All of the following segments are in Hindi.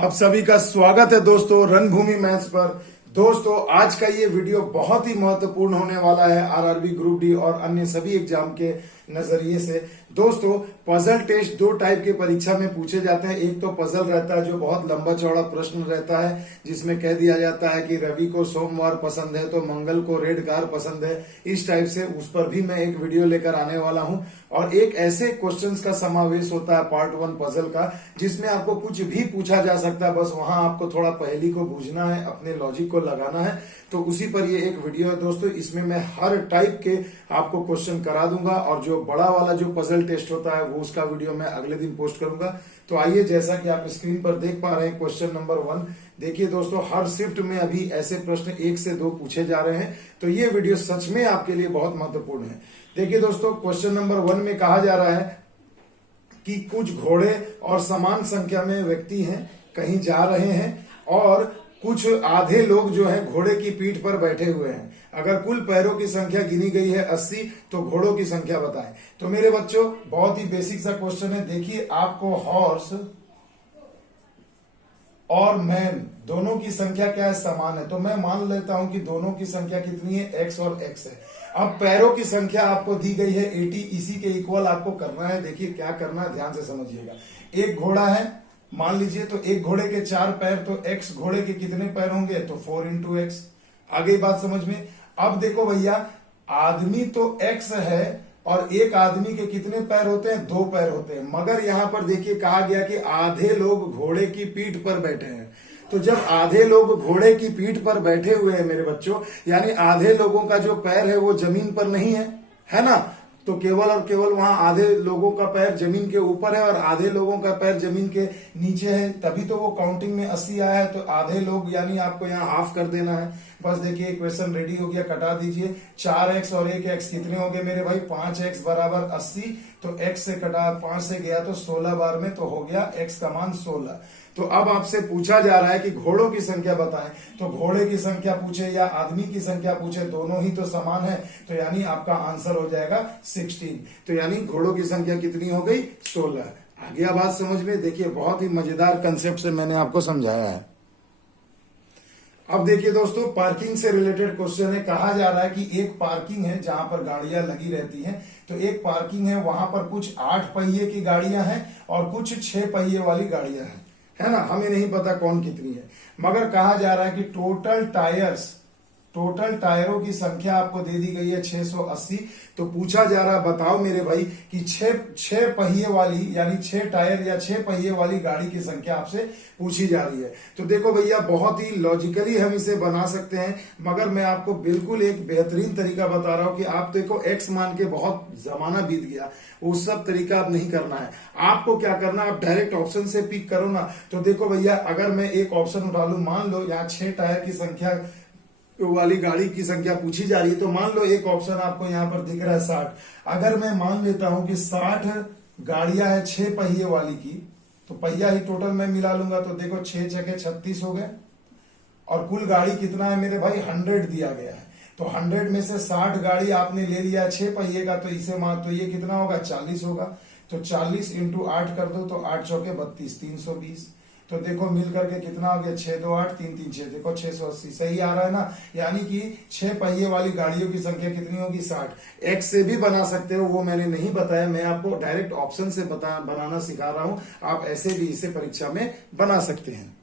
आप सभी का स्वागत है दोस्तों रणभूमि मैथ्स पर। दोस्तों आज का ये वीडियो बहुत ही महत्वपूर्ण होने वाला है आरआरबी ग्रुप डी और अन्य सभी एग्जाम के नजरिए से। दोस्तों पजल टेस्ट दो टाइप के परीक्षा में पूछे जाते हैं। एक तो पजल रहता है जो बहुत लंबा चौड़ा प्रश्न रहता है, जिसमें कह दिया जाता है कि रवि को सोमवार पसंद है तो मंगल को रेड कार पसंद है, इस टाइप से। उस पर भी मैं एक वीडियो लेकर आने वाला हूं। और एक ऐसे क्वेश्चंस का समावेश होता है पार्ट 1 पजल का, जिसमें आपको कुछ भी पूछा जा सकता है, बस वहां आपको थोड़ा पहेली को बूझना है, अपने लॉजिक को लगाना है। तो उसी पर ये एक वीडियो है दोस्तों। इसमें मैं हर टाइप के आपको क्वेश्चन करा दूंगा और जो बड़ा वाला जो पजल टेस्ट होता है वो उसका वीडियो मैं अगले दिन पोस्ट करूंगा। तो आइए, जैसा कि आप स्क्रीन पर देख पा रहे हैं, क्वेश्चन नंबर 1 देखिए दोस्तों। हर शिफ्ट में अभी ऐसे प्रश्न 1 से 2 पूछे जा रहे हैं, तो ये वीडियो सच में आपके लिए बहुत महत्वपूर्ण है। देखिए दोस्तों, क्वेश्चन नंबर 1 में कहा जा रहा है कि कुछ घोड़े और समान संख्या में व्यक्ति हैं, कहीं जा रहे हैं, और कुछ आधे लोग जो है घोड़े की पीठ पर बैठे हुए हैं। अगर कुल पैरों की संख्या गिनी गई है 80, तो घोड़ों की संख्या बताएं। तो मेरे बच्चों बहुत ही बेसिक सा क्वेश्चन है। देखिए, आपको हॉर्स और मैन दोनों की संख्या क्या है, समान है। तो मैं मान लेता हूं कि दोनों की संख्या कितनी है, x और x है। अब पैरों की संख्या आपको दी गई है 80, इसी के इक्वल आपको करना है। देखिए क्या करना है, ध्यान से समझिएगा। एक घोड़ा है मान लीजिए, तो एक घोड़े के 4 पैर, तो x घोड़े के कितने पैर होंगे, तो 4 इंटू एक्स। आ गई बात समझ में। अब देखो भैया, आदमी तो x है और एक आदमी के कितने पैर होते हैं, 2 पैर होते हैं। मगर यहां पर देखिए कहा गया कि आधे लोग घोड़े की पीठ पर बैठे हैं। तो जब आधे लोग घोड़े की पीठ पर बैठे हुए हैं मेरे बच्चों, यानी आधे लोगों का जो पैर है वो जमीन पर नहीं है ना। तो केवल और केवल वहां आधे लोगों का पैर जमीन के ऊपर है और आधे लोगों का पैर जमीन के नीचे है, तभी तो वो काउंटिंग में 80 आया है। तो आधे लोग यानी आपको यहाँ हाफ कर देना है। बस देखिए इक्वेशन रेडी हो गया, कटा दीजिए। 4x और 1x कितने हो गए मेरे भाई, 5x बराबर 80। तो x से कटा 5 से गया तो 16 बार में, तो हो गया x का मान 16। तो अब आपसे पूछा जा रहा है कि घोड़ों की संख्या बताएं। तो घोड़े की संख्या पूछे या आदमी की संख्या पूछे, दोनों ही तो समान है, तो यानी आपका आंसर हो जाएगा 16। तो यानी घोड़ों की संख्या कितनी हो गई, 16। आ गया बात समझ में। देखिए बहुत ही मजेदार कंसेप्ट से मैंने आपको समझाया है। अब देखिए दोस्तों, पार्किंग से रिलेटेड क्वेश्चन है। कहा जा रहा है कि एक पार्किंग है जहां पर गाड़ियां लगी रहती हैं। तो एक पार्किंग है, वहां पर कुछ 8 पहिए की गाड़ियां हैं और कुछ 6 पहिए वाली गाड़ियां हैं, है ना। हमें नहीं पता कौन कितनी है, मगर कहा जा रहा है कि टोटल टायरों की संख्या आपको दे दी गई है 680। तो पूछा जा रहा है, बताओ मेरे भाई कि 6 पहिए वाली यानी 6 टायर या 6 पहिए वाली गाड़ी की संख्या आपसे पूछी जा रही है। तो देखो भैया, बहुत ही लॉजिकली हम इसे बना सकते हैं, मगर मैं आपको बिल्कुल एक बेहतरीन तरीका बता रहा हूं कि आप देखो x मान के बहुत जमाना बीत गया, वो सब तरीका अब नहीं करना है। आपको क्या करना है, आप डायरेक्ट ऑप्शन से पिक करो ना। तो देखो भैया, अगर मैं एक ऑप्शन उठा लू, मान लो यहाँ 6 टायर की संख्या वाली गाड़ी की संख्या पूछी जा रही है, तो मान लो एक ऑप्शन आपको यहाँ पर दिख रहा है 60। अगर मैं मान लेता हूं कि 60 गाड़ियां हैं 6 पहिए वाली की, तो पहिया ही टोटल मैं मिला लूंगा, तो देखो 6 छके 36 हो गए। और कुल गाड़ी कितना है मेरे भाई, 100 दिया गया है। तो 100 में से 60 गाड़ी आपने ले लिया 6 पहिए का, तो इसे मान, तो ये कितना होगा, 40 होगा। तो 40 इंटू 8 कर दो, तो 8 चौके 32, 320। तो देखो मिल करके कितना हो गया, 6 2 8 3 3 6, देखो 680 सही आ रहा है ना। यानी कि 6 पहिए वाली गाड़ियों की संख्या कितनी होगी, 60। एक्स से भी बना सकते हो, वो मैंने नहीं बताया, मैं आपको डायरेक्ट ऑप्शन से बनाना सिखा रहा हूं। आप ऐसे भी इसे परीक्षा में बना सकते हैं।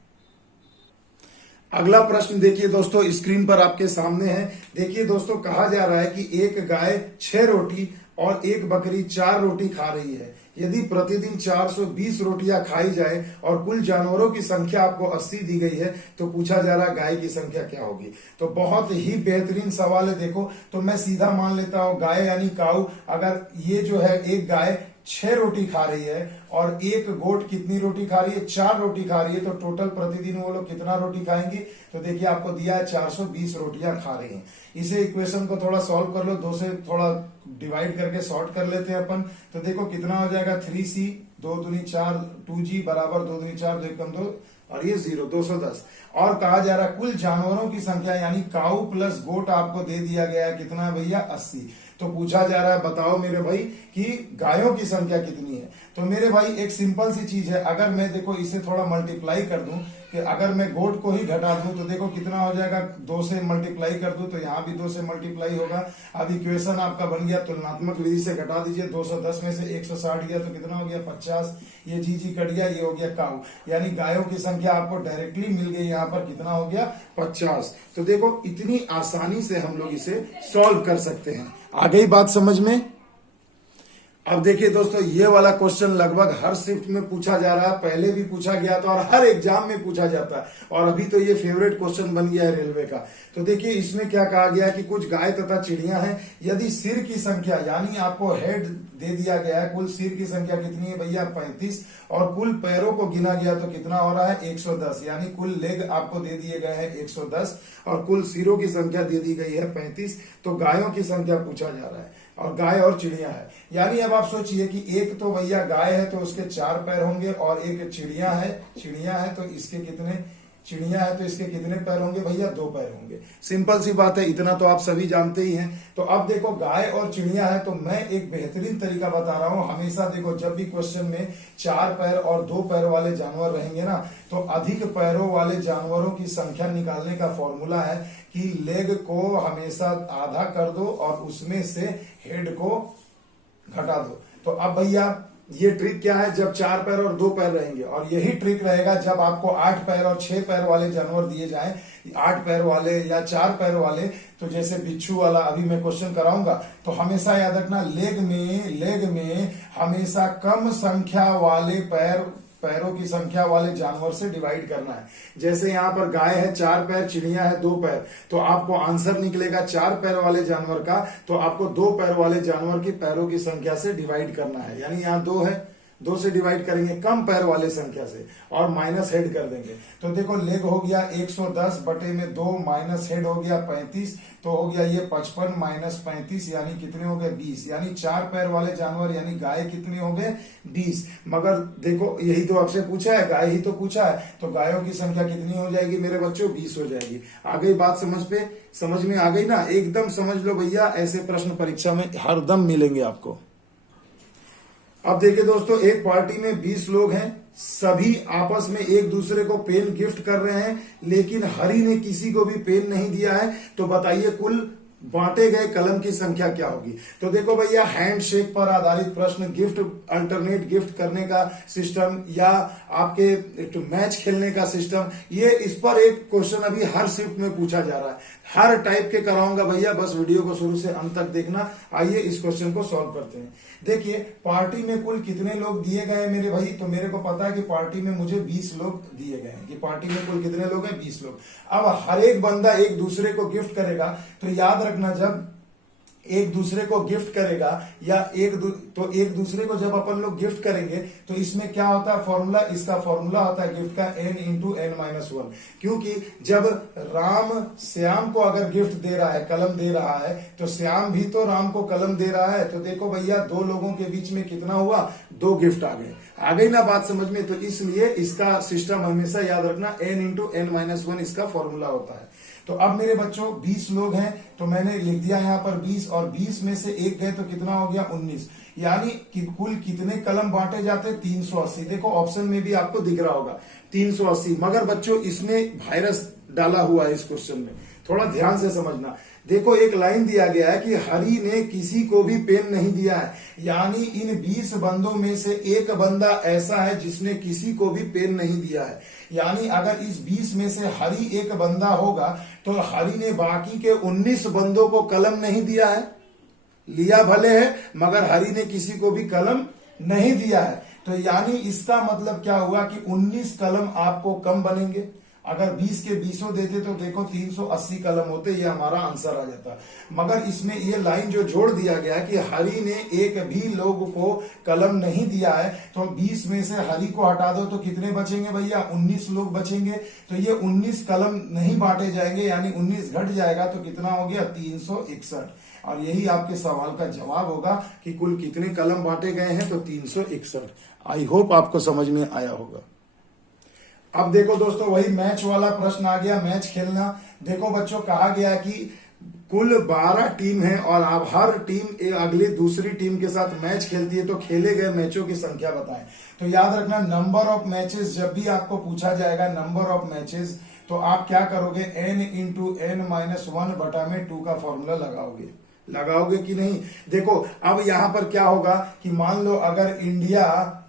अगला प्रश्न देखिए दोस्तों, स्क्रीन पर आपके सामने है। देखिए दोस्तों, कहा जा रहा है कि एक गाय 6 रोटी और एक बकरी 4 रोटी खा रही है। यदि प्रतिदिन 420 रोटियां खाई जाए और कुल जानवरों की संख्या आपको 80 दी गई है, तो पूछा जा रहा है गाय की संख्या क्या होगी। तो बहुत ही बेहतरीन सवाल है। देखो, तो मैं सीधा मान लेता हूं गाय यानी काऊ। अगर ये जो है एक गाय 6 रोटी खा रही है और एक गोट कितनी रोटी खा रही है, 4 रोटी खा रही है, तो टोटल प्रतिदिन वो लोग कितना रोटी खाएंगे। तो देखिए आपको दिया है 420 रोटियां खा रही हैं। इसे इक्वेशन को थोड़ा सॉल्व कर लो, 2 से थोड़ा डिवाइड करके सॉर्ट कर लेते हैं अपन। तो देखो कितना हो जाएगा, 3c 2 दूनी 4 2g बराबर 2 दूनी 4 2 एकम 2 और ये 0 210। और कहा जा रहा है कुल जानवरों की संख्या यानी काऊ प्लस गोट आपको दे दिया गया है कितना है भैया, 80। तो पूछा जा रहा है बताओ मेरे भाई कि गायों की संख्या कितनी है। तो मेरे भाई एक सिंपल सी चीज है, अगर मैं देखो इसे थोड़ा मल्टीप्लाई कर दूं कि अगर मैं गोट को ही घटा दूं तो देखो कितना हो जाएगा, 2 से मल्टीप्लाई कर दूं तो यहाँ भी 2 से मल्टीप्लाई होगा। अब इक्वेशन आपका बन गया, तुलनात्मक विधि से घटा दीजिए, 210 में से 160 गया तो कितना हो गया 50, ये जी कट गया, ये हो गया काऊ, यानी गायों की संख्या आपको डायरेक्टली मिल गई यहाँ पर, कितना हो गया 50। तो देखो इतनी आसानी से हम लोग इसे सॉल्व कर सकते हैं। आ गई बात समझ में। अब देखिए दोस्तों, ये वाला क्वेश्चन लगभग हर शिफ्ट में पूछा जा रहा है, पहले भी पूछा गया था और हर एग्जाम में पूछा जाता है, और अभी तो ये फेवरेट क्वेश्चन बन गया है रेलवे का। तो देखिए इसमें क्या कहा गया है कि कुछ गाय तथा चिड़िया हैं, यदि सिर की संख्या, यानी आपको हेड दे दिया गया है, कुल सिर की संख्या कितनी है भैया 35, और कुल पैरों को गिना गया तो कितना हो रहा है 110, यानी कुल लेग आपको दे दिए गए हैं 110 और कुल सिरों की संख्या दे दी गई है 35। तो गायों की संख्या पूछा जा रहा है और गाय और चिड़िया है, यानी अब आप सोचिए कि एक तो भैया गाय है तो उसके 4 पैर होंगे, और एक चिड़िया है तो इसके कितने पैर होंगे भैया, 2 पैर होंगे। सिंपल सी बात है, इतना तो आप सभी जानते ही हैं। तो अब देखो गाय और चिड़िया है, तो मैं एक बेहतरीन तरीका बता रहा हूं, हमेशा देखो जब भी क्वेश्चन में 4 पैर और 2 पैर वाले जानवर रहेंगे ना, तो अधिक पैरों वाले जानवरों की संख्या निकालने का फॉर्मूला है कि लेग को हमेशा आधा कर दो और उसमें से हेड को घटा दो। तो अब भैया ये ट्रिक क्या है, जब 4 पैर और 2 पैर रहेंगे, और यही ट्रिक रहेगा जब आपको 8 पैर और 6 पैर वाले जानवर दिए जाएं, 8 पैर वाले या 4 पैर वाले, तो जैसे बिच्छू वाला अभी मैं क्वेश्चन कराऊंगा, तो हमेशा याद रखना लेग में हमेशा कम संख्या वाले पैरों की संख्या वाले जानवर से डिवाइड करना है। जैसे यहाँ पर गाय है 4 पैर, चिड़िया है 2 पैर, तो आपको आंसर निकलेगा 4 पैर वाले जानवर का, तो आपको 2 पैर वाले जानवर की पैरों की संख्या से डिवाइड करना है, यानी यहाँ 2 है, 2 से डिवाइड करेंगे कम पैर वाले संख्या से और माइनस हेड कर देंगे। तो देखो लेग हो गया 110 बटे में 2 माइनस हेड हो गया 35, तो हो गया ये 55 माइनस 35 यानी कितने हो गए 20, यानी 4 पैर वाले जानवर यानी गाय कितने हो गए 20। मगर देखो यही तो आपसे पूछा है, गाय ही तो पूछा है, तो गायों की संख्या कितनी हो जाएगी मेरे बच्चों 20 हो जाएगी। आ गई बात समझ में आ गई ना, एकदम समझ लो भैया, ऐसे प्रश्न परीक्षा में हरदम मिलेंगे आपको। अब देखिए दोस्तों, एक पार्टी में 20 लोग हैं, सभी आपस में एक दूसरे को पेन गिफ्ट कर रहे हैं, लेकिन हरि ने किसी को भी पेन नहीं दिया है, तो बताइए कुल बांटे गए कलम की संख्या क्या होगी। तो देखो भैया, हैंडशेक पर आधारित प्रश्न, गिफ्ट अल्टरनेट गिफ्ट करने का सिस्टम, या आपके मैच खेलने का सिस्टम, ये इस पर एक क्वेश्चन अभी हर शिफ्ट में पूछा जा रहा है। हर टाइप के कराऊंगा भैया, बस वीडियो को शुरू से अंत तक देखना। आइए इस क्वेश्चन को सॉल्व करते हैं। देखिए पार्टी में कुल कितने लोग दिए गए हैं मेरे भाई, तो मेरे को पता है कि पार्टी में मुझे 20 लोग दिए गए हैं, कि पार्टी में कुल कितने लोग हैं 20 लोग। अब हर एक बंदा एक दूसरे को गिफ्ट करेगा, तो याद रखना जब एक दूसरे को गिफ्ट करेगा या एक दूसरे को जब अपन लोग गिफ्ट करेंगे, तो इसमें क्या होता है फॉर्मूला, इसका फॉर्मूला होता है गिफ्ट का n इंटू n-1, क्योंकि जब राम श्याम को अगर गिफ्ट दे रहा है, कलम दे रहा है, तो श्याम भी तो राम को कलम दे रहा है। तो देखो भैया, 2 लोगों के बीच में कितना हुआ, 2 गिफ्ट आ गई ना बात समझ में। तो इसलिए इसका सिस्टम हमेशा याद रखना, n इंटू n-1 इसका फॉर्मूला होता है। तो अब मेरे बच्चों 20 लोग हैं, तो मैंने लिख दिया यहाँ पर 20, और 20 में से 1 गए तो कितना हो गया 19, यानी कि कुल कितने कलम बांटे जाते 380। देखो ऑप्शन में भी आपको दिख रहा होगा 380, मगर बच्चों इसमें वायरस डाला हुआ है इस क्वेश्चन में, थोड़ा ध्यान से समझना। देखो एक लाइन दिया गया है कि हरि ने किसी को भी पेन नहीं दिया है, यानी इन 20 बंदों में से एक बंदा ऐसा है जिसने किसी को भी पेन नहीं दिया है। यानी अगर इस 20 में से हरि एक बंदा होगा, तो हरि ने बाकी के 19 बंदों को कलम नहीं दिया है, लिया भले है मगर हरि ने किसी को भी कलम नहीं दिया है। तो यानी इसका मतलब क्या हुआ कि 19 कलम आपको कम बनेंगे। अगर 20 के 20 देते तो देखो 380 कलम होते, ये हमारा आंसर आ जाता। मगर इसमें ये लाइन जो जोड़ दिया गया कि हरि ने एक भी लोग को कलम नहीं दिया है, तो 20 में से हरि को हटा दो तो कितने बचेंगे भैया, 19 लोग बचेंगे। तो ये 19 कलम नहीं बांटे जाएंगे, यानी 19 घट जाएगा, तो कितना हो गया 361। और यही आपके सवाल का जवाब होगा कि कुल कितने कलम बांटे गए हैं, तो 361। आई होप आपको समझ में आया होगा। अब देखो दोस्तों, वही मैच वाला प्रश्न आ गया, मैच खेलना। देखो बच्चों, कहा गया कि कुल 12 टीम है और आप हर टीम अगली दूसरी टीम के साथ मैच खेलती है, तो खेले गए मैचों की संख्या बताएं। तो याद रखना, नंबर ऑफ मैचेस जब भी आपको पूछा जाएगा नंबर ऑफ मैचेस, तो आप क्या करोगे, n इंटू एन माइनस 1 बटा में 2 का फॉर्मूला लगाओगे कि नहीं। देखो अब यहां पर क्या होगा कि मान लो अगर इंडिया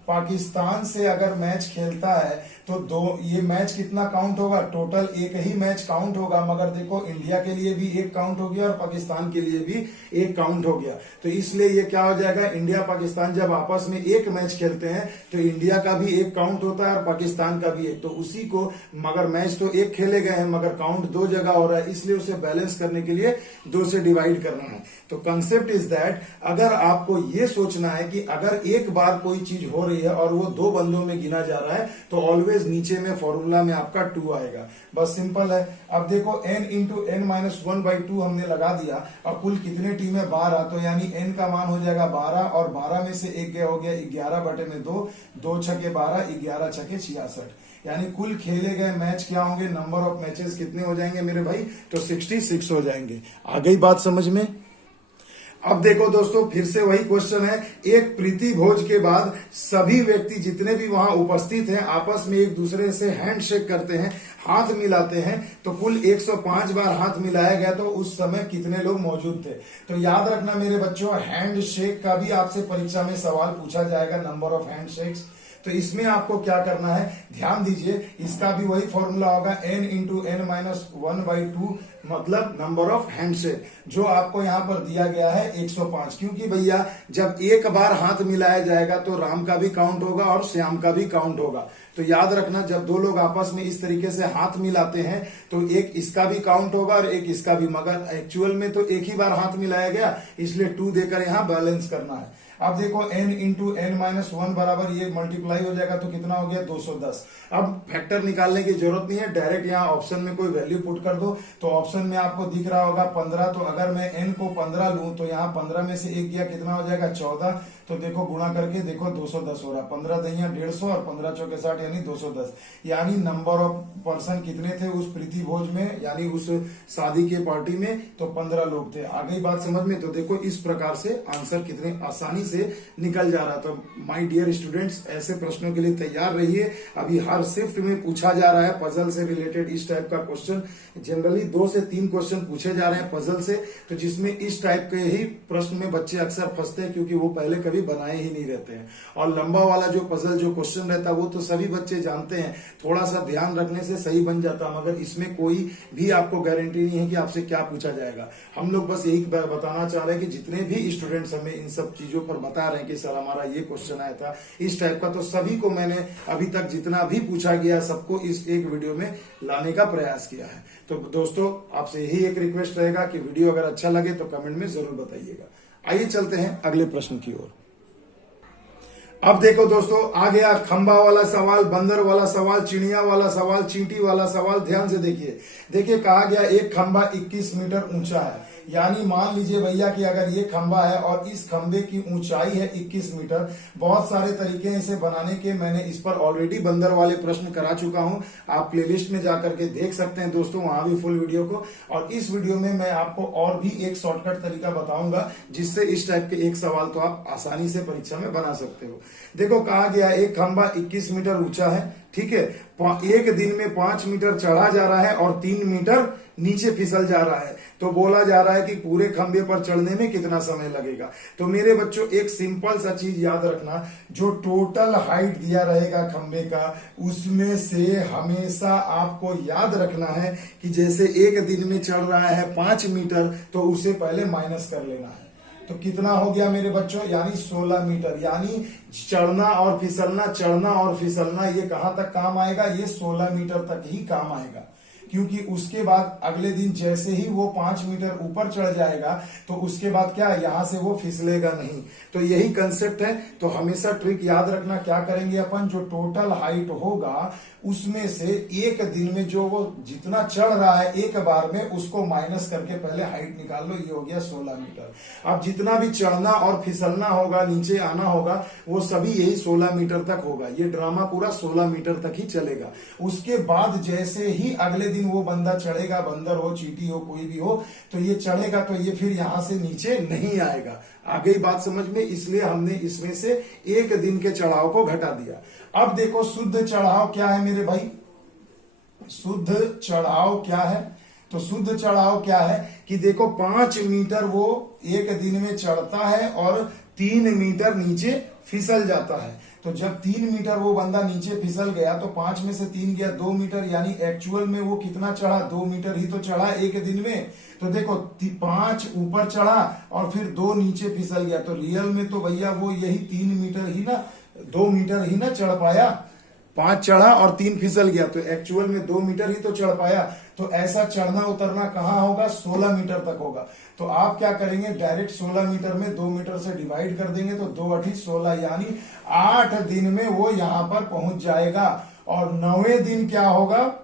पाकिस्तान से अगर मैच खेलता है तो ये मैच कितना काउंट होगा, टोटल एक ही मैच काउंट होगा, मगर देखो इंडिया के लिए भी एक काउंट हो गया और पाकिस्तान के लिए भी एक काउंट हो गया। तो इसलिए ये क्या हो जाएगा, इंडिया पाकिस्तान जब आपस में एक मैच खेलते हैं तो इंडिया का भी एक काउंट होता है और पाकिस्तान का भी एक, तो उसी को, मगर मैच तो एक खेले गए हैं मगर काउंट 2 जगह हो रहा है, इसलिए उसे बैलेंस करने के लिए 2 से डिवाइड करना है। तो कंसेप्ट इज दैट, अगर आपको ये सोचना है कि अगर एक बार कोई चीज हो रही है और वो 2 बंदों में गिना जा रहा है, तो ऑलवेज नीचे में फॉर्मूला में आपका 2 आएगा। बस सिंपल है। अब देखो n इंटू एन माइनस 1/2 हमने लगा दिया, और कुल कितने टीम है, 12, तो यानी n का मान हो जाएगा 12, और 12 में से एक गया हो गया 11 बटे में 2, 2 छके 12, 11 छके 66, यानी कुल खेले गए मैच क्या होंगे, नंबर ऑफ मैचेस कितने हो जाएंगे मेरे भाई, तो 66 हो जाएंगे। आ गई बात समझ में। अब देखो दोस्तों, फिर से वही क्वेश्चन है, एक प्रीति भोज के बाद सभी व्यक्ति जितने भी वहां उपस्थित हैं आपस में एक दूसरे से हैंडशेक करते हैं, हाथ मिलाते हैं, तो कुल 105 बार हाथ मिलाया गया, तो उस समय कितने लोग मौजूद थे। तो याद रखना मेरे बच्चों, हैंडशेक का भी आपसे परीक्षा में सवाल पूछा जाएगा, नंबर ऑफ हैंडशेक्स। तो इसमें आपको क्या करना है, ध्यान दीजिए, इसका भी वही फॉर्मूला होगा, n इंटू एन माइनस 1/2, मतलब नंबर ऑफ हैंडशेक, जो आपको यहां पर दिया गया है 105, क्योंकि भैया जब एक बार हाथ मिलाया जाएगा तो राम का भी काउंट होगा और श्याम का भी काउंट होगा। तो याद रखना, जब 2 लोग आपस में इस तरीके से हाथ मिलाते हैं तो एक इसका भी काउंट होगा और एक इसका भी, मगर एक्चुअल में तो एक ही बार हाथ मिलाया गया, इसलिए 2 देकर यहां बैलेंस करना है। अब देखो n इंटू एन माइनस 1 बराबर ये मल्टीप्लाई हो जाएगा, तो कितना हो गया, 210। अब फैक्टर निकालने की जरूरत नहीं है, डायरेक्ट यहाँ ऑप्शन में कोई वैल्यू पुट कर दो, तो ऑप्शन में आपको दिख रहा होगा 15, तो अगर मैं n को 15 लूं तो यहाँ 15 में से 1 गया, कितना हो जाएगा, 14, तो देखो गुणा करके देखो 210 हो रहा, 15 दहिया 150 और 15 चौके 60, यानी 210, यानी नंबर ऑफ पर्सन कितने थे उस प्रीति भोज में, यानी उस शादी के पार्टी में, तो 15 लोग थे। आ गई बात समझ में। तो देखो इस प्रकार से आंसर कितने आसानी से निकल जा रहा। तो माय डियर स्टूडेंट्स, ऐसे प्रश्नों के लिए तैयार रहिए। अभी हर शिफ्ट में पूछा जा रहा है पजल से रिलेटेड इस टाइप का क्वेश्चन, जनरली 2 से 3 क्वेश्चन पूछे जा रहे हैं पजल से, तो जिसमें इस टाइप के ही प्रश्न में बच्चे अक्सर फंसते हैं, क्योंकि वो पहले कभी बनाए ही नहीं रहते हैं। और लंबा वाला जो पजल जो क्वेश्चन रहता है वो तो सभी बच्चे जानते हैं, थोड़ा सा ध्यान रखने से सही बन जाता, मगर इसमें कोई भी आपको गारंटी नहीं है कि आपसे क्या पूछा जाएगा। हम लोग बस यही बताना चाह रहे हैं कि जितने भी स्टूडेंट्स हमें इन सब चीजों पर बता रहे हैं कि सर हमारा ये क्वेश्चन आया था इस टाइप का, तो सभी को मैंने अभी तक जितना भी पूछा गया सबको इस एक वीडियो में लाने का प्रयास किया है। तो दोस्तों आपसे यही एक रिक्वेस्ट रहेगा कि वीडियो अगर अच्छा लगे तो कमेंट में जरूर बताइएगा। आइए चलते हैं अगले प्रश्न की ओर। अब देखो दोस्तों, आ गया खंबा वाला सवाल, बंदर वाला सवाल, चिड़िया वाला सवाल, चींटी वाला सवाल। ध्यान से देखिए कहा गया एक खंबा 21 मीटर ऊंचा है, यानी मान लीजिए भैया कि अगर ये खंबा है और इस खंबे की ऊंचाई है 21 मीटर। बहुत सारे तरीके हैं इसे बनाने के, मैंने इस पर ऑलरेडी बंदर वाले प्रश्न करा चुका हूं, आप प्लेलिस्ट में जाकर के देख सकते हैं दोस्तों, वहां भी फुल वीडियो को। और इस वीडियो में मैं आपको और भी एक शॉर्टकट तरीका बताऊंगा, जिससे इस टाइप के एक सवाल तो आप आसानी से परीक्षा में बना सकते हो। देखो कहा गया एक खंबा 21 मीटर ऊंचा है, ठीक है, एक दिन में 5 मीटर चढ़ा जा रहा है और 3 मीटर नीचे फिसल जा रहा है। तो बोला जा रहा है कि पूरे खंबे पर चढ़ने में कितना समय लगेगा। तो मेरे बच्चों एक सिंपल सा चीज याद रखना, जो टोटल हाइट दिया रहेगा खंबे का, उसमें से हमेशा आपको याद रखना है कि जैसे एक दिन में चढ़ रहा है 5 मीटर, तो उसे पहले माइनस कर लेना है। तो कितना हो गया मेरे बच्चों, यानी 16 मीटर। यानी चढ़ना और फिसलना, चढ़ना और फिसलना, ये कहां तक काम आएगा, ये 16 मीटर तक ही काम आएगा, क्योंकि उसके बाद अगले दिन जैसे ही वो 5 मीटर ऊपर चढ़ जाएगा तो उसके बाद क्या, यहां से वो फिसलेगा नहीं। तो यही कंसेप्ट है। तो हमेशा ट्रिक याद रखना, क्या करेंगे अपन, जो टोटल हाइट होगा उसमें से एक दिन में जो वो जितना चढ़ रहा है एक बार में, उसको माइनस करके पहले हाइट निकाल लो, ये हो गया 16 मीटर। अब जितना भी चढ़ना और फिसलना होगा, नीचे आना होगा, वो सभी यही 16 मीटर तक होगा। ये ड्रामा पूरा 16 मीटर तक ही चलेगा। उसके बाद जैसे ही अगले दिन वो बंदा चढ़ेगा, बंदर हो, चींटी हो, कोई भी हो, तो ये चढ़ेगा तो ये फिर यहां से नीचे नहीं आएगा। आ गई बात समझ में? इसलिए हमने इसमें से एक दिन के चढ़ाव को घटा दिया। अब देखो शुद्ध चढ़ाव क्या है मेरे भाई, शुद्ध चढ़ाव क्या है? तो शुद्ध चढ़ाव क्या है कि देखो 5 मीटर वो एक दिन में चढ़ता है और 3 मीटर नीचे फिसल जाता है। तो जब 3 मीटर वो बंदा नीचे फिसल गया तो 5 में से 3 गया 2 मीटर, यानी एक्चुअल में वो कितना चढ़ा? 2 मीटर ही तो चढ़ा एक दिन में। तो देखो 5 ऊपर चढ़ा और फिर 2 नीचे फिसल गया, तो रियल में तो भैया वो यही 3 मीटर ही ना, 2 मीटर ही ना चढ़ पाया। 5 चढ़ा और 3 फिसल गया, तो एक्चुअल में 2 मीटर ही तो चढ़ पाया। तो ऐसा चढ़ना उतरना कहाँ होगा? 16 मीटर तक होगा। तो आप क्या करेंगे? डायरेक्ट 16 मीटर में 2 मीटर से डिवाइड कर देंगे, तो 2 8 16, यानी 8 दिन में वो यहां पर पहुंच जाएगा। और 9वें दिन क्या होगा?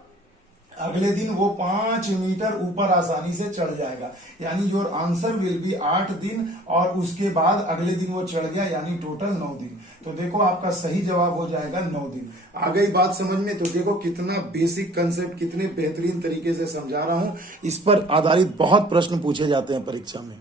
अगले दिन वो 5 मीटर ऊपर आसानी से चढ़ जाएगा, यानी योर आंसर विल बी 8 दिन, और उसके बाद अगले दिन वो चढ़ गया, यानी टोटल 9 दिन। तो देखो आपका सही जवाब हो जाएगा 9 दिन। आ गई बात समझ में? तो देखो कितना बेसिक कंसेप्ट, कितने बेहतरीन तरीके से समझा रहा हूं। इस पर आधारित बहुत प्रश्न पूछे जाते हैं परीक्षा में।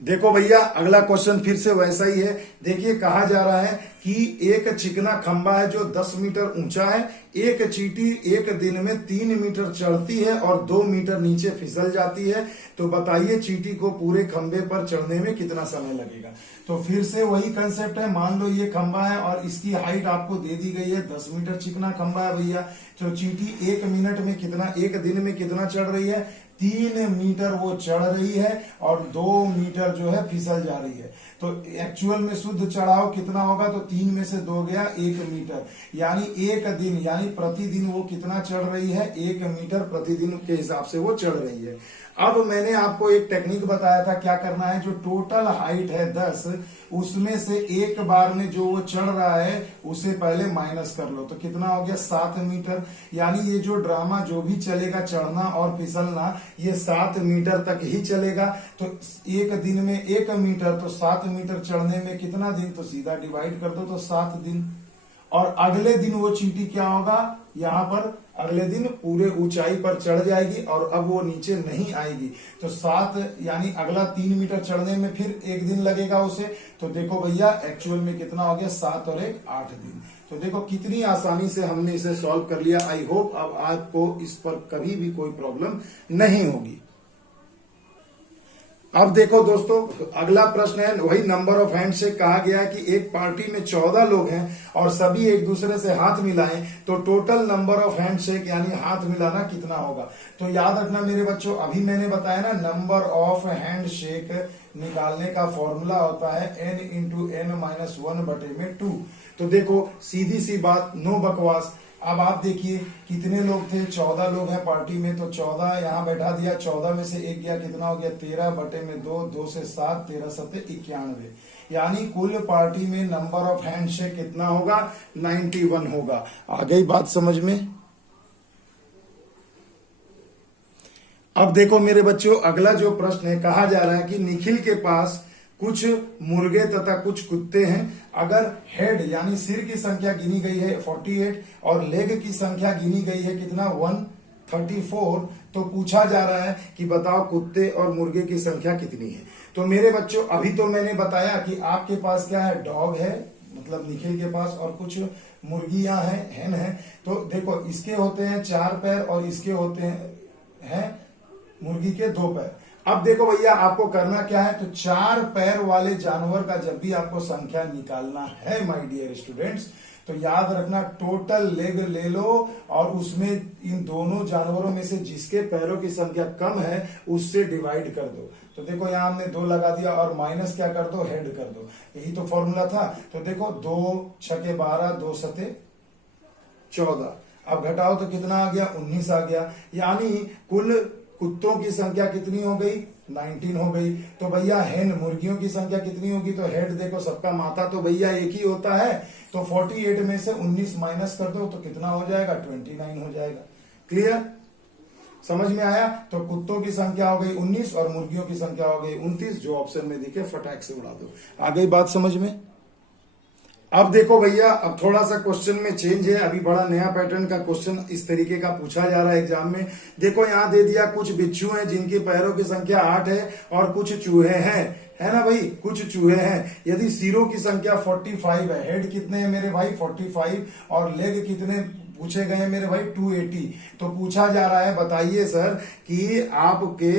देखो भैया अगला क्वेश्चन फिर से वैसा ही है। देखिए कहा जा रहा है कि एक चिकना खंबा है जो 10 मीटर ऊंचा है, एक चींटी एक दिन में 3 मीटर चढ़ती है और 2 मीटर नीचे फिसल जाती है। तो बताइए चींटी को पूरे खंबे पर चढ़ने में कितना समय लगेगा? तो फिर से वही कंसेप्ट है। मान लो ये खंबा है और इसकी हाइट आपको दे दी गई है 10 मीटर, चिकना खंबा है भैया। तो चींटी 1 मिनट में कितना, एक दिन में कितना चढ़ रही है? 3 मीटर वो चढ़ रही है और 2 मीटर जो है फिसल जा रही है। तो एक्चुअल में शुद्ध चढ़ाव कितना होगा? तो 3 में से 2 गया 1 मीटर, यानी एक दिन, यानी प्रतिदिन वो कितना चढ़ रही है? 1 मीटर प्रतिदिन के हिसाब से वो चढ़ रही है। अब मैंने आपको एक टेक्निक बताया था, क्या करना है? जो टोटल हाइट है 10, उसमें से एक बार में जो वो चढ़ रहा है उसे पहले माइनस कर लो, तो कितना हो गया? 7 मीटर। यानी ये जो ड्रामा जो भी चलेगा चढ़ना और फिसलना, ये 7 मीटर तक ही चलेगा। तो एक दिन में 1 मीटर, तो 7 मीटर चढ़ने में कितना दिन? तो सीधा डिवाइड कर दो, तो 7 दिन। और अगले दिन वो चींटी क्या होगा? यहां पर अगले दिन पूरे ऊंचाई पर चढ़ जाएगी और अब वो नीचे नहीं आएगी। तो 7, यानी अगला 3 मीटर चढ़ने में फिर 1 दिन लगेगा उसे। तो देखो भैया एक्चुअल में कितना हो गया? 7 और 1 8 दिन। तो देखो कितनी आसानी से हमने इसे सॉल्व कर लिया। आई होप अब आपको इस पर कभी भी कोई प्रॉब्लम नहीं होगी। अब देखो दोस्तों अगला प्रश्न है वही नंबर ऑफ हैंड से। कहा गया है कि एक पार्टी में 14 लोग हैं और सभी एक दूसरे से हाथ मिलाएं तो total number of hand shake यानी हाथ मिलाना कितना होगा? तो याद रखना मेरे बच्चों, अभी मैंने बताया ना नंबर ऑफ हैंड शेक निकालने का फॉर्मूला होता है n इंटू n माइनस 1/2। तो देखो सीधी सी बात, नो बकवास। अब आप देखिए कितने लोग थे? 14 लोग हैं पार्टी में, तो 14 यहां बैठा दिया, 14 में से 1 गया, कितना हो गया? 13/2, 2 से 7, 13 7 91, यानी कुल पार्टी में नंबर ऑफ हैंडशेक कितना होगा? 91 होगा। आ गई बात समझ में? अब देखो मेरे बच्चों अगला जो प्रश्न है, कहा जा रहा है कि निखिल के पास कुछ मुर्गे तथा कुछ कुत्ते हैं। अगर हेड यानी सिर की संख्या गिनी गई है 48 और लेग की संख्या गिनी गई है कितना? 134, तो पूछा जा रहा है कि बताओ कुत्ते और मुर्गे की संख्या कितनी है। तो मेरे बच्चों अभी तो मैंने बताया कि आपके पास क्या है? डॉग है, मतलब निखिल के पास, और कुछ मुर्गियां हैं, हेन है। तो देखो इसके होते हैं 4 पैर और इसके होते हैं मुर्गी के 2 पैर। अब देखो भैया आपको करना क्या है? तो 4 पैर वाले जानवर का जब भी आपको संख्या निकालना है माय डियर स्टूडेंट्स, तो याद रखना टोटल लेग ले लो और उसमें इन दोनों जानवरों में से जिसके पैरों की संख्या कम है उससे डिवाइड कर दो। तो देखो यहां हमने 2 लगा दिया और माइनस क्या कर दो? हेड कर दो। यही तो फॉर्मूला था। तो देखो 2 छके 12, 2 सते 14। अब घटाओ तो कितना आ गया? 19 आ गया। यानी कुल कुत्तों की संख्या कितनी हो गई? 19 हो गई। तो भैया हेन मुर्गियों की संख्या कितनी होगी? तो हेड देखो सबका माथा तो भैया एक ही होता है, तो 48 में से 19 माइनस कर दो तो कितना हो जाएगा? 29 हो जाएगा। क्लियर? समझ में आया? तो कुत्तों की संख्या हो गई 19 और मुर्गियों की संख्या हो गई 29, जो ऑप्शन में दिखे फटाक से उड़ा दो। आ गई बात समझ में? अब देखो भैया, अब थोड़ा सा क्वेश्चन में चेंज है। अभी बड़ा नया पैटर्न का क्वेश्चन इस तरीके का पूछा जा रहा है एग्जाम में। देखो यहाँ दे दिया कुछ बिच्छू हैं जिनके पैरों की संख्या 8 है और कुछ चूहे हैं, है ना भाई, कुछ चूहे हैं। यदि सिरों की संख्या 45 है, हेड कितने हैं मेरे भाई 45, और लेग कितने पूछे गए हैं मेरे भाई 280। तो पूछा जा रहा है बताइए सर कि आपके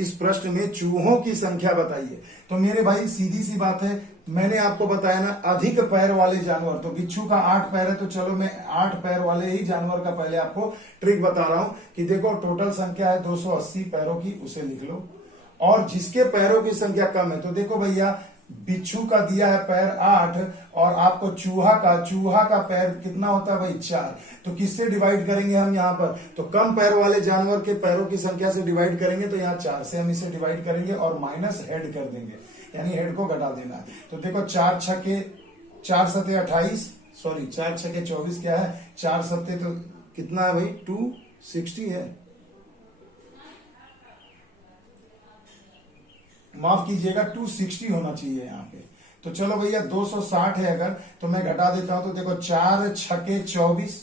इस प्रश्न में चूहों की संख्या बताइए। तो मेरे भाई सीधी सी बात है, मैंने आपको बताया ना, अधिक पैर वाले जानवर, तो बिच्छू का 8 पैर है, तो चलो मैं 8 पैर वाले ही जानवर का पहले आपको ट्रिक बता रहा हूं कि देखो टोटल संख्या है 280 पैरों की, उसे लिख लो। और जिसके पैरों की संख्या कम है, तो देखो भैया बिच्छू का दिया है पैर 8 और आपको चूहा का पैर कितना होता है भाई 4। तो किससे डिवाइड करेंगे हम यहाँ पर, तो कम पैर वाले जानवर के पैरों की संख्या से डिवाइड करेंगे, तो यहाँ 4 से हम इसे डिवाइड करेंगे और माइनस हेड कर देंगे, यानी हेड को घटा देना है। तो देखो 4 छके 4 सते 28, सॉरी 4 छके 24 क्या है, 4 सते तो कितना है भाई 260 है, माफ कीजिएगा 260 होना चाहिए यहाँ पे। तो चलो भैया 260 है अगर, तो मैं घटा देता हूं। तो देखो 4 छके 24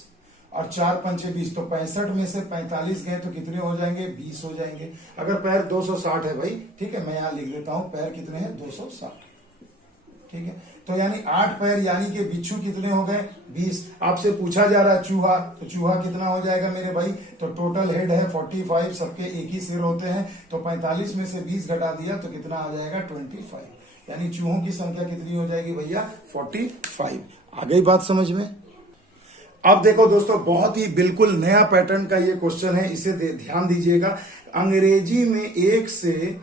और 4 पंचे 20, तो 65 में से 45 गए तो कितने हो जाएंगे 20 हो जाएंगे। अगर पैर 260 है भाई, ठीक है, मैं यहां लिख देता हूं पैर कितने हैं 260, ठीक है। तो यानी 8 पैर, यानी कि बिच्छू कितने हो गए 20। आपसे पूछा जा रहा है चूहा, तो चूहा कितना हो जाएगा मेरे भाई, तो टोटल हेड है 45, सबके एक ही सिर होते हैं, तो 45 में से 20 घटा दिया तो कितना आ जाएगा 25, यानी चूहों की संख्या कितनी हो जाएगी भैया 45। आ गई बात समझ में। अब देखो दोस्तों, बहुत ही बिल्कुल नया पैटर्न का ये क्वेश्चन है, इसे ध्यान दीजिएगा। अंग्रेजी में 1 से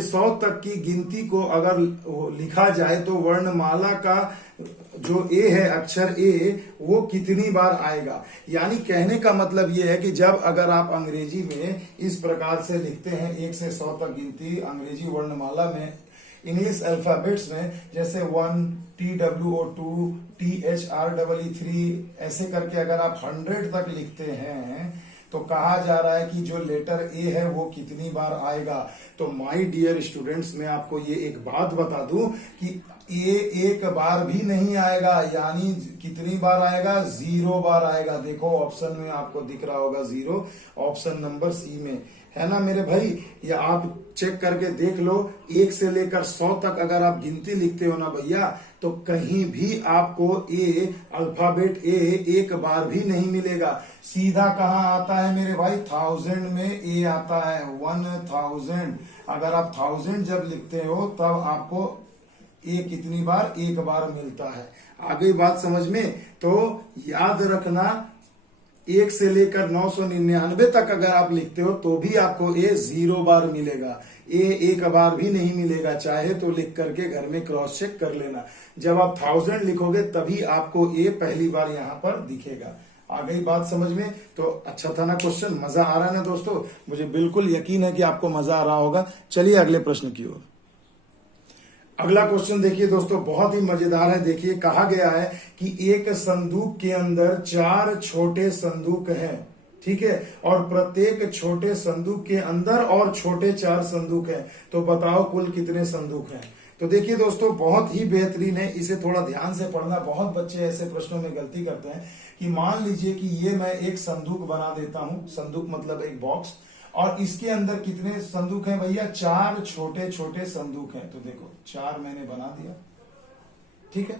100 तक की गिनती को अगर लिखा जाए तो वर्णमाला का जो ए है, अक्षर ए, वो कितनी बार आएगा। यानी कहने का मतलब ये है कि जब अगर आप अंग्रेजी में इस प्रकार से लिखते हैं 1 से 100 तक गिनती अंग्रेजी वर्णमाला में, इंग्लिश अल्फाबेट्स में, जैसे 1 TWO2 THREE ऐसे करके अगर आप 100 तक लिखते हैं, तो कहा जा रहा है कि जो लेटर ए है वो कितनी बार आएगा। तो माय डियर स्टूडेंट्स, मैं आपको ये एक बात बता दूं कि ए एक बार भी नहीं आएगा, यानी कितनी बार आएगा 0 बार आएगा। देखो ऑप्शन में आपको दिख रहा होगा 0, ऑप्शन नंबर सी में, है ना मेरे भाई। या आप चेक करके देख लो, 1 से लेकर 100 तक अगर आप गिनती लिखते हो ना भैया, तो कहीं भी आपको ए, अल्फाबेट ए एक बार भी नहीं मिलेगा। सीधा कहाँ आता है मेरे भाई 1000 में ए आता है, 1000। अगर आप 1000 जब लिखते हो तब आपको ए कितनी बार, एक बार मिलता है। आ गई बात समझ में। तो याद रखना 1 से लेकर 999 तक अगर आप लिखते हो तो भी आपको ए 0 बार मिलेगा, ए एक बार भी नहीं मिलेगा। चाहे तो लिख करके घर में क्रॉस चेक कर लेना। जब आप 1000 लिखोगे तभी आपको ए पहली बार यहां पर दिखेगा। आ गई बात समझ में। तो अच्छा था ना क्वेश्चन, मजा आ रहा है ना दोस्तों, मुझे बिल्कुल यकीन है कि आपको मजा आ रहा होगा। चलिए अगले प्रश्न की ओर। अगला क्वेश्चन देखिए दोस्तों, बहुत ही मजेदार है। देखिए कहा गया है कि एक संदूक के अंदर 4 छोटे संदूक हैं, ठीक है, और प्रत्येक छोटे संदूक के अंदर और छोटे 4 संदूक हैं। तो बताओ कुल कितने संदूक हैं। तो देखिए दोस्तों, बहुत ही बेहतरीन है, इसे थोड़ा ध्यान से पढ़ना। बहुत बच्चे ऐसे प्रश्नों में गलती करते हैं कि मान लीजिए कि ये मैं एक संदूक बना देता हूं, संदूक मतलब एक बॉक्स, और इसके अंदर कितने संदूक हैं भैया 4 छोटे छोटे संदूक हैं। तो देखो 4 मैंने बना दिया, ठीक है।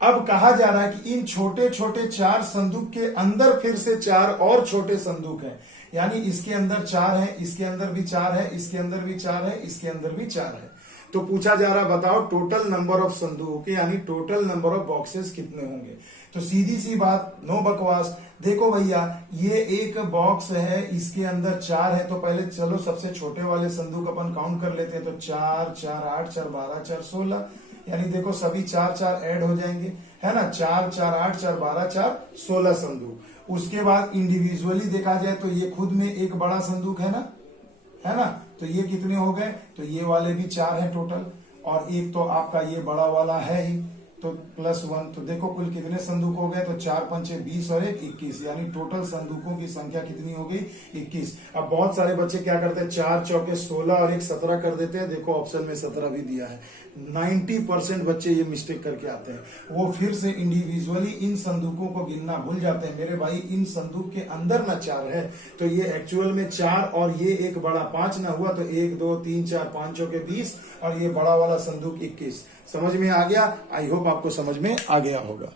अब कहा जा रहा है कि इन छोटे छोटे 4 संदूक के अंदर फिर से 4 और छोटे संदूक हैं, यानी इसके अंदर 4 है, इसके अंदर भी 4 है, इसके अंदर भी 4 है, इसके अंदर भी 4 है। तो पूछा जा रहा बताओ टोटल नंबर ऑफ संदूक, यानी टोटल नंबर ऑफ बॉक्सेस कितने होंगे। तो सीधी सी बात, नो बकवास। देखो भैया ये एक बॉक्स है, इसके अंदर 4 है, तो पहले चलो सबसे छोटे वाले संदूक अपन काउंट कर लेते हैं। तो 4 4 8 4 12 4 16, यानी देखो सभी 4 4 ऐड हो जाएंगे, है ना। 4 4 8 4 12 4 16 संदूक। उसके बाद इंडिविजुअली देखा जाए तो ये खुद में एक बड़ा संदूक है ना। तो ये कितने हो गए, तो ये वाले भी 4 है टोटल, और एक तो आपका ये बड़ा वाला है ही, तो +1, तो देखो कुल कितने संदूक हो गए, तो 4 पंचे 20 और 1 21, यानी टोटल संदूकों की संख्या कितनी हो गई 21। अब बहुत सारे बच्चे क्या करते हैं, 4 चौके 16 और 1 17 कर देते हैं। देखो ऑप्शन में 17 भी दिया है। 90% बच्चे ये मिस्टेक करके आते हैं, वो फिर से इंडिविजुअली इन संदूकों को गिनना भूल जाते हैं। मेरे भाई इन संदूक के अंदर ना 4 है, तो ये एक्चुअल में 4 और ये एक बड़ा 5 ना हुआ, तो 1 2 3 4 5 चौके 20 और ये बड़ा वाला संदूक 21। समझ में आ गया? आई होप आपको समझ में आ गया होगा।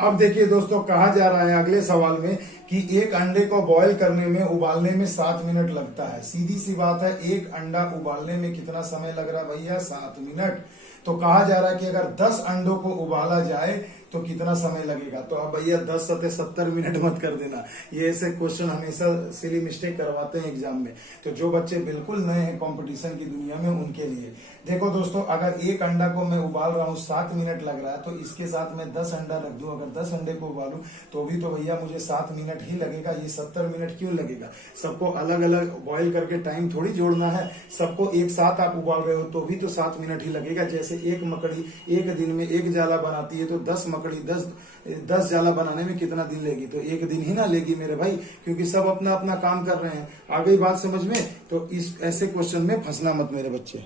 अब देखिए दोस्तों, कहा जा रहा है अगले सवाल में कि एक अंडे को बॉयल करने में, उबालने में 7 मिनट लगता है। सीधी सी बात है, एक अंडा उबालने में कितना समय लग रहा है भैया, 7 मिनट। तो कहा जा रहा है कि अगर 10 अंडों को उबाला जाए तो कितना समय लगेगा। तो अब भैया 10 सते 70 मिनट मत कर देना, ये ऐसे क्वेश्चन हमेशा सिली मिस्टेक करवाते हैं एग्जाम में। तो जो बच्चे बिल्कुल नए हैं कंपटीशन की दुनिया में, उनके लिए देखो दोस्तों, अगर एक अंडा को मैं उबाल रहा हूँ 7 मिनट लग रहा है, तो इसके साथ मैं 10 अंडा रख दूं, अगर 10 अंडे को उबालूं तो भी तो भैया मुझे 7 मिनट ही लगेगा। ये 70 मिनट क्यों लगेगा? सबको अलग अलग बॉईल करके टाइम थोड़ी जोड़ना है, सबको एक साथ आप उबाल रहे हो तो भी तो 7 मिनट ही लगेगा। जैसे एक मकड़ी एक दिन में एक जाला बनाती है, तो 10 मकड़ी 10 जाला बनाने में कितना दिन लेगी? तो एक दिन ही ना लेगी मेरे भाई, क्योंकि सब अपना अपना काम कर रहे हैं। आ गई बात समझ में? तो इस ऐसे क्वेश्चन में फंसना मत मेरे बच्चे।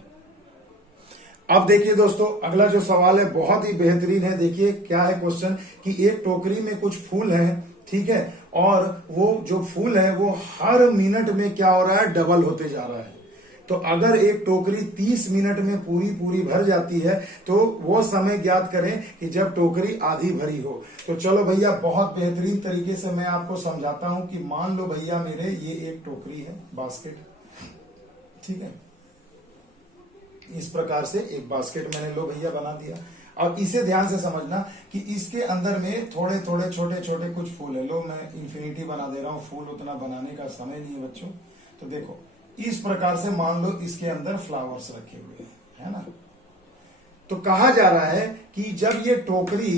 अब देखिए दोस्तों, अगला जो सवाल है बहुत ही बेहतरीन है। देखिए क्या है क्वेश्चन, कि एक टोकरी में कुछ फूल है, ठीक है, और वो जो फूल है वो हर मिनट में क्या हो रहा है, डबल होते जा रहा है। तो अगर एक टोकरी 30 मिनट में पूरी भर जाती है, तो वो समय ज्ञात करें कि जब टोकरी आधी भरी हो। तो चलो भैया, बहुत बेहतरीन तरीके से मैं आपको समझाता हूं कि मान लो भैया मेरे ये एक टोकरी है, बास्केट, ठीक है, इस प्रकार से एक बास्केट मैंने लो भैया बना दिया। अब इसे ध्यान से समझना कि इसके अंदर में थोड़े थोड़े छोटे छोटे कुछ फूल है। लो मैं इंफिनिटी बना दे रहा हूं, फूल उतना बनाने का समय नहीं है बच्चों। तो देखो इस प्रकार से मान लो इसके अंदर फ्लावर्स रखे हुए हैं, है ना। तो कहा जा रहा है कि जब ये टोकरी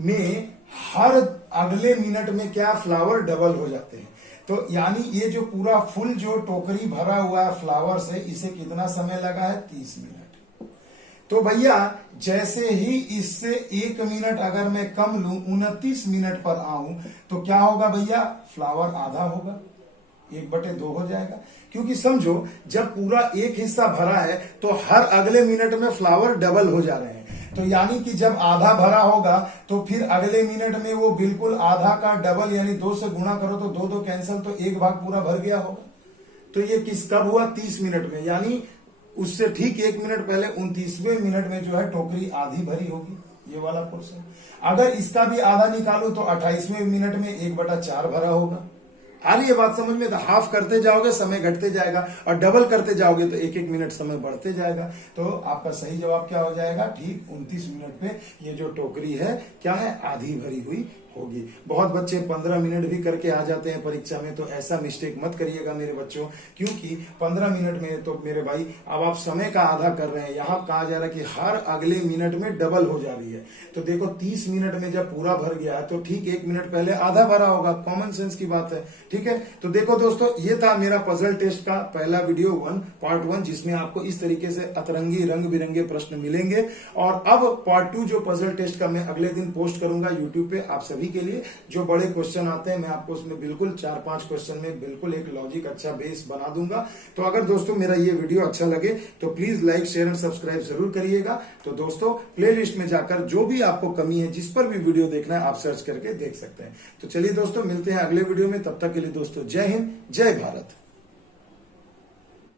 में हर अगले मिनट में क्या फ्लावर डबल हो जाते हैं, तो यानी ये जो पूरा फुल जो टोकरी भरा हुआ है फ्लावर से, इसे कितना समय लगा है, 30 मिनट। तो भैया जैसे ही इससे 1 मिनट अगर मैं कम लूं, 29 मिनट पर आऊं, तो क्या होगा भैया, फ्लावर आधा होगा, 1/2 हो जाएगा। क्योंकि समझो जब पूरा एक हिस्सा भरा है तो हर अगले मिनट में फ्लावर डबल हो जा रहे हैं। तो यानी कि जब आधा भरा होगा तो फिर अगले मिनट में वो बिल्कुल आधा का डबल, यानी 2 से गुणा करो तो 2 2 कैंसिल, तो एक भाग पूरा भर गया होगा। तो ये कब हुआ, 30 मिनट में, यानी उससे ठीक 1 मिनट पहले 29वें मिनट में जो है टोकरी आधी भरी होगी, ये वाला पोर्शन। अगर इसका भी आधा निकालू तो 28वें मिनट में 1/4 भरा होगा। आ रही है बात समझ में? तो हाफ करते जाओगे समय घटते जाएगा, और डबल करते जाओगे तो 1 मिनट समय बढ़ते जाएगा। तो आपका सही जवाब क्या हो जाएगा, ठीक 29 मिनट पे ये जो टोकरी है क्या है, आधी भरी हुई होगी। बहुत बच्चे 15 मिनट भी करके आ जाते हैं परीक्षा में, तो ऐसा मिस्टेक मत करिएगा मेरे बच्चों, क्योंकि 15 मिनट में तो मेरे भाई अब आप समय का आधा कर रहे हैं। यहाँ कहा जा रहा है कि हर अगले मिनट में डबल हो जा रही है। तो देखो 30 मिनट में जब पूरा भर गया है तो ठीक 1 मिनट पहले आधा भरा होगा, कॉमन सेंस की बात है, ठीक है। तो देखो दोस्तों, ये था मेरा पजल टेस्ट का पहला वीडियो पार्ट 1, जिसमें आपको इस तरीके से अतरंगी रंग बिरंगे प्रश्न मिलेंगे। और अब पार्ट 2 जो पजल टेस्ट का मैं अगले दिन पोस्ट करूंगा यूट्यूब पे आप सभी के लिए। जो बड़े क्वेश्चन आते हैं मैं आपको उसमें बिल्कुल 4-5 क्वेश्चन में बिल्कुल एक लॉजिक अच्छा बेस बना दूंगा। तो अगर दोस्तों मेरा ये वीडियो अच्छा लगे तो please like share and subscribe जरूर करिएगा। तो दोस्तों प्लेलिस्ट में जाकर जो भी आपको कमी है, जिस पर भी वीडियो देखना है, आप सर्च करके देख सकते हैं। तो चलिए दोस्तों, मिलते हैं अगले वीडियो में, तब तक के लिए दोस्तों जय हिंद, जय भारत।